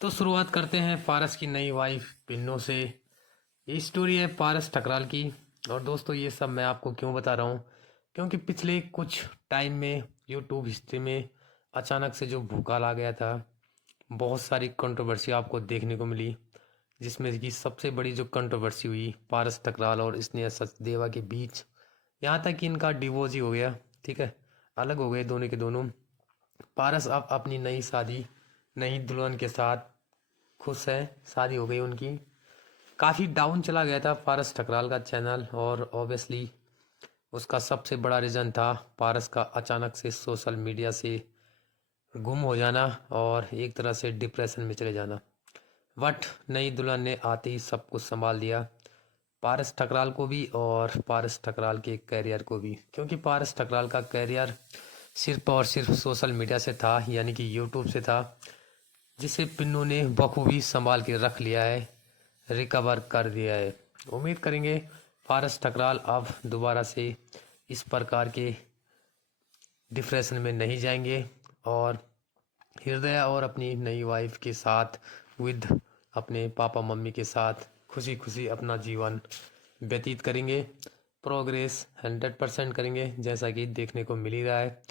तो शुरुआत करते हैं पारस की नई वाइफ पिन्नो से। ये स्टोरी है पारस ठकराल की। और दोस्तों ये सब मैं आपको क्यों बता रहा हूँ, क्योंकि पिछले कुछ टाइम में यूट्यूब हिस्ट्री में अचानक से जो भूचाल आ गया था, बहुत सारी कंट्रोवर्सी आपको देखने को मिली। जिसमें कि सबसे बड़ी जो कंट्रोवर्सी हुई पारस ठकराल और स्नेहा सचदेवा के बीच, यहाँ तक कि इनका डिवोर्स ही हो गया। ठीक है, अलग हो गए दोनों के दोनों। पारस अब अपनी नई शादी, नई दुल्हन के साथ खुश है, शादी हो गई उनकी। काफ़ी डाउन चला गया था पारस ठकराल का चैनल, और ऑब्वियसली उसका सबसे बड़ा रीज़न था पारस का अचानक से सोशल मीडिया से गुम हो जाना और एक तरह से डिप्रेशन में चले जाना। बट नई दुल्हन ने आते ही सब कुछ संभाल दिया, पारस ठकराल को भी और पारस ठकराल के कैरियर को भी। क्योंकि पारस ठकराल का कैरियर सिर्फ और सिर्फ सोशल मीडिया से था, यानी कि यूट्यूब से था, जिसे पिन्नू ने बखूबी संभाल के रख लिया है, रिकवर कर दिया है। उम्मीद करेंगे पारस ठकराल अब दोबारा से इस प्रकार के डिप्रेशन में नहीं जाएंगे और हृदय और अपनी नई वाइफ के साथ, विद अपने पापा मम्मी के साथ खुशी खुशी अपना जीवन व्यतीत करेंगे। प्रोग्रेस 100% करेंगे, जैसा कि देखने को मिल ही रहा है।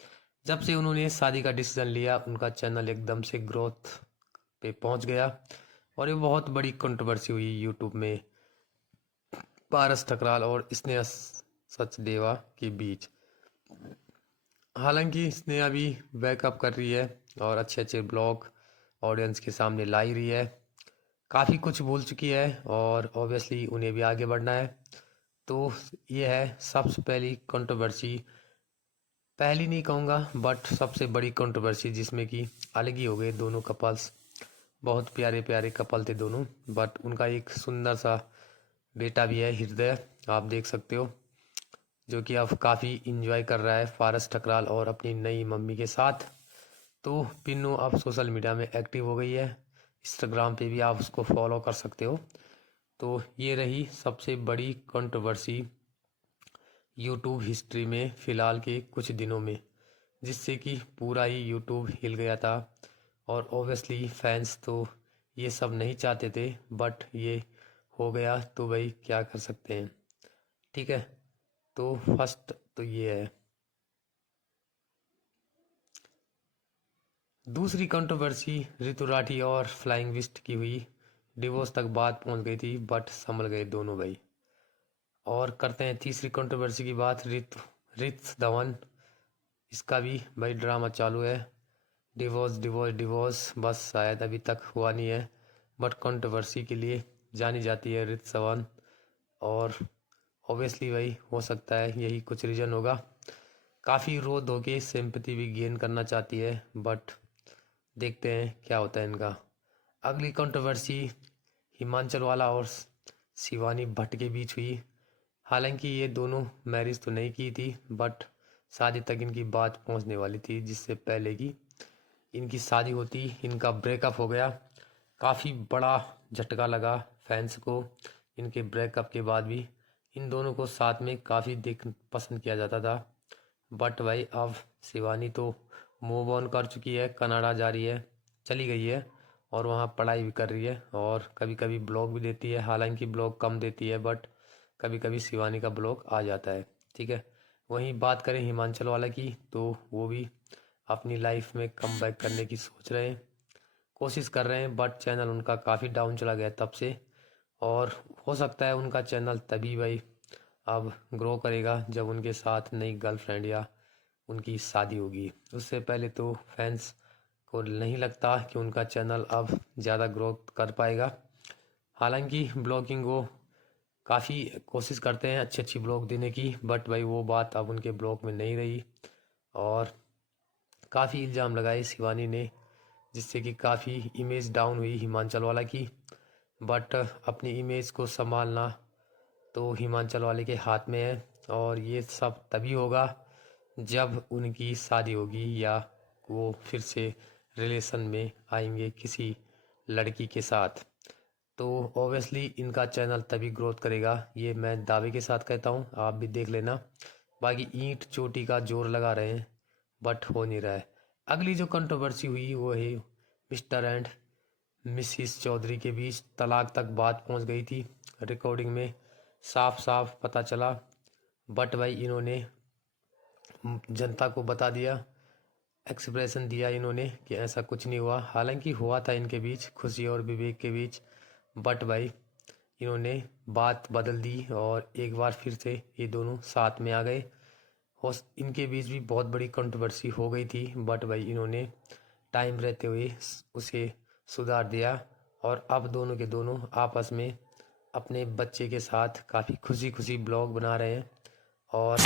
जब से उन्होंने शादी का डिसीजन लिया, उनका चैनल एकदम से ग्रोथ पे पहुंच गया और ये बहुत बड़ी कंट्रोवर्सी हुई यूट्यूब में पारस ठकराल और स्नेहा सचदेवा के बीच। हालांकि स्नेहा भी बैकअप कर रही है और अच्छे अच्छे ब्लॉग ऑडियंस के सामने ला ही रही है, काफ़ी कुछ भूल चुकी है और ऑब्वियसली उन्हें भी आगे बढ़ना है। तो ये है सबसे पहली कंट्रोवर्सी, पहली नहीं कहूँगा बट सबसे बड़ी कंट्रोवर्सी, जिसमें कि अलग ही हो गए दोनों कपल्स। बहुत प्यारे प्यारे कपल थे दोनों, बट उनका एक सुंदर सा बेटा भी है, हृदय, आप देख सकते हो, जो कि अब काफ़ी इंजॉय कर रहा है पारस ठकराल और अपनी नई मम्मी के साथ। तो पिन्नू अब सोशल मीडिया में एक्टिव हो गई है, इंस्टाग्राम पे भी आप उसको फॉलो कर सकते हो। तो ये रही सबसे बड़ी कंट्रोवर्सी यूट्यूब हिस्ट्री में फ़िलहाल के कुछ दिनों में, जिससे कि पूरा ही यूट्यूब हिल गया था। और ओबियसली फैंस तो ये सब नहीं चाहते थे, बट ये हो गया तो भाई क्या कर सकते हैं। ठीक है, तो फर्स्ट तो ये है। दूसरी कंट्रोवर्सी ऋतु राठी और फ्लाइंग विस्ट की हुई, डिवोर्स तक बात पहुंच गई थी बट संभल गए दोनों भाई। और करते हैं तीसरी कंट्रोवर्सी की बात, रित धवन, इसका भी भाई ड्रामा चालू है। डिवोर्स डिवोर्स डिवोर्स, बस शायद अभी तक हुआ नहीं है, बट कंट्रोवर्सी के लिए जानी जाती है रित धवन। और ऑब्वियसली भाई हो सकता है यही कुछ रीज़न होगा, काफ़ी रो धो के सिंपैथी भी गेन करना चाहती है, बट देखते हैं क्या होता है इनका। अगली कंट्रोवर्सी हिमांचल वाला और शिवानी भट्ट के बीच हुई। हालांकि ये दोनों मैरिज तो नहीं की थी, बट शादी तक इनकी बात पहुंचने वाली थी, जिससे पहले की इनकी शादी होती इनका ब्रेकअप हो गया। काफ़ी बड़ा झटका लगा फैंस को, इनके ब्रेकअप के बाद भी इन दोनों को साथ में काफ़ी देख पसंद किया जाता था। बट भाई अब शिवानी तो मूव ऑन कर चुकी है, कनाडा जा रही है, चली गई है, और वहाँ पढ़ाई भी कर रही है और कभी कभी ब्लॉग भी देती है। हालांकि ब्लॉग कम देती है, बट कभी कभी शिवानी का ब्लॉग आ जाता है। ठीक है, वहीं बात करें हिमांचल वाला की, तो वो भी अपनी लाइफ में कम बैक करने की सोच रहे हैं, कोशिश कर रहे हैं, बट चैनल उनका काफ़ी डाउन चला गया तब से। और हो सकता है उनका चैनल तभी भाई अब ग्रो करेगा जब उनके साथ नई गर्लफ्रेंड या उनकी शादी होगी। उससे पहले तो फैंस को नहीं लगता कि उनका चैनल अब ज़्यादा ग्रो कर पाएगा। हालांकि ब्लॉगिंग वो काफ़ी कोशिश करते हैं अच्छी अच्छी ब्लॉग देने की, बट भाई वो बात अब उनके ब्लॉग में नहीं रही। और काफ़ी इल्ज़ाम लगाए शिवानी ने, जिससे कि काफ़ी इमेज डाउन हुई हिमांचल वाला की। बट अपनी इमेज को संभालना तो हिमांचल वाले के हाथ में है, और ये सब तभी होगा जब उनकी शादी होगी या वो फिर से रिलेशन में आएंगे किसी लड़की के साथ। तो ऑब्वियसली इनका चैनल तभी ग्रोथ करेगा, ये मैं दावे के साथ कहता हूँ, आप भी देख लेना। बाकी ईंट चोटी का जोर लगा रहे हैं, बट हो नहीं रहा है। अगली जो कंट्रोवर्सी हुई वो है मिस्टर एंड मिसिस चौधरी के बीच तलाक तक बात पहुंच गई थी। रिकॉर्डिंग में साफ साफ पता चला, बट भाई इन्होंने जनता को बता दिया, एक्सप्रेशन दिया इन्होंने कि ऐसा कुछ नहीं हुआ। हालांकि हुआ था इनके बीच, खुशी और विवेक के बीच, बट भाई इन्होंने बात बदल दी और एक बार फिर से ये दोनों साथ में आ गए। और इनके बीच भी बहुत बड़ी कंट्रोवर्सी हो गई थी, बट भाई इन्होंने टाइम रहते हुए उसे सुधार दिया और अब दोनों के दोनों आपस में अपने बच्चे के साथ काफ़ी खुशी खुशी ब्लॉग बना रहे हैं। और